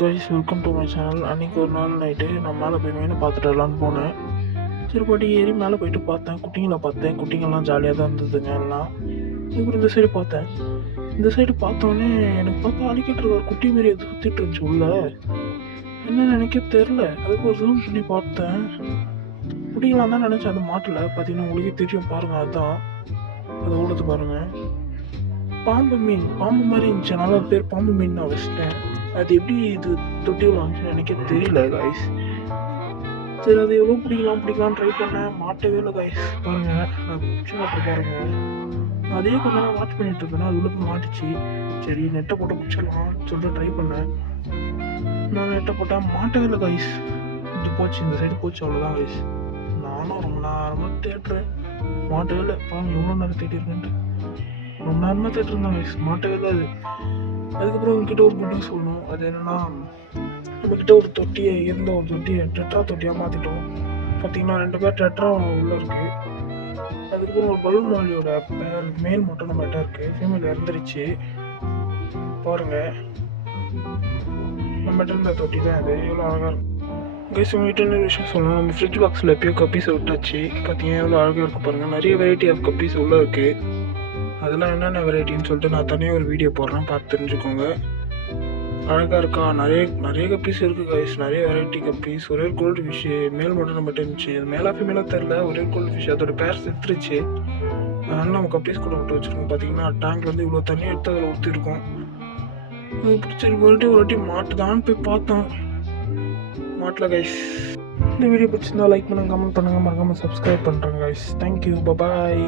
Guys welcome to my channel. அன்றைக்கி ஒரு நாள் நைட்டு நான் மேலே போய் மீனை பார்த்துட்டு வரலான்னு போனேன். சரி பாட்டி ஏறி மேலே போயிட்டு பார்த்தேன். குட்டிங்களை பார்த்தேன். குட்டிங்கள்லாம் ஜாலியாக தான் இருந்ததுங்க எல்லாம். அப்புறம் இந்த சைடு பார்த்தேன். இந்த சைடு பார்த்தோன்னே எனக்கு பார்த்தா அடிக்கிட்டு ஒரு குட்டி மாரி எது சுற்றிட்டு இருந்துச்சு உள்ள. என்ன நினைக்க தெரில. அதுக்கு ஒரு ஜூம் பண்ணி பார்த்தேன். குட்டிங்களாம் தான் நினச்சேன். அது மாட்டில் பார்த்தீங்கன்னா உங்களுக்கே தெரியும் பாருங்கள். அதுதான் அது ஓடுது பாருங்கள். பாம்பு மாதிரி இருந்துச்சு. நல்லா பேர் பாம்பு மீன் நான் வச்சிட்டேன். அது எப்படி இது தொட்டி வாங்கிச்சுன்னு எனக்கே தெரியல காய்ஸ். சரி அது எவ்வளோ பிடிக்கலான்னு ட்ரை பண்ணேன். மாட்டவே இல்லை காய்ஸ். பாருங்கள் நான் பிடிச்சி மாட்ட பாருங்கள். நான் அதே கொஞ்ச நேரம் வாட்ச் பண்ணிட்டு இருந்தேன்னா அது உள்ள போய் மாட்டிச்சு. சரி நெட்டை போட்டு பிடிச்சிடலாம்னு சொல்லிட்டு ட்ரை பண்ணேன். நான் நெட்டை போட்டேன், மாட்டவே இல்லை காய்ஸ். இப்படி போச்சு, இந்த சைடு போச்சு, அவ்வளோதான் காய்ஸ். நானும் ரொம்ப நேரமாக தேடுறேன், மாட்டவே இல்லை. பாருங்க எவ்வளோ நேரம் தேடிருக்கேன்ட்டு. ரொம்ப நேரமாக தேடிருந்தேன் காய்ஸ், மாட்டவே இல்லை அது. அதுக்கப்புறம் உங்ககிட்ட ஒரு குட் நியூஸ் சொல்லணும். அது என்னென்னா, நம்மக்கிட்ட ஒரு தொட்டியை டெட்ரா தொட்டியாக மாற்றிட்டோம். பார்த்தீங்கன்னா 2 பேர் டெட்ரா உள்ளே இருக்குது. அதுக்கப்புறம் ஒரு பலூன் வாலியோட மேல் மட்டும் நம்மகிட்ட இருக்குது. ஃபீமேல் இறந்துருச்சு பாருங்கள். நம்மகிட்ட இருந்த தொட்டி தான் அது. எவ்வளோ அழகாக இருக்கும் கைஸ். உங்கள்கிட்ட இன்னொரு விஷயம் சொல்லணும். நம்ம ஃப்ரிட்ஜ் பாக்ஸில் எப்பயோ கப்பீஸை விட்டாச்சு. பார்த்தீங்கன்னா எவ்வளோ அழகாக இருக்கும் பாருங்கள். நிறைய வெரைட்டி ஆஃப் கப்பீஸ் உள்ளே இருக்குது. அதெல்லாம் என்னென்ன வெரைட்டின்னு சொல்லிட்டு நான் தனியாக ஒரு வீடியோ போடுறேன், பார்த்து தெரிஞ்சுக்கோங்க. அழகாக இருக்கா. நிறைய கப்பீஸ் இருக்குது கைஸ். நிறைய வெரைட்டி கப்பீஸ். ஒரே கோல்டு ஃபிஷ்ஷு மேல் மட்டும் நம்மகிட்ட இருந்துச்சு. அது மேலே ஃபீமேலாக தெரில. ஒரே கோல்டு ஃபிஷ் அதோட பேர் செத்துருச்சு. அதனால நம்ம கப்பீஸ் கூட விட்டு வச்சுருக்கோம். பார்த்தீங்கன்னா டேங்க்லேருந்து இவ்வளோ தண்ணி எடுத்து அதில் ஊற்றிருக்கோம். பிடிச்சிருக்கு. ஒரு வாட்டி மாட்டுதான்னு போய் பார்த்தோம், மாட்டில் கைஸ். இந்த வீடியோ பிடிச்சிருந்தா லைக் பண்ணுங்கள், கமெண்ட் பண்ணுங்கள், மறக்காமல் சப்ஸ்கிரைப் பண்ணுறேங்க கைஸ். தேங்க்யூ, பாய்.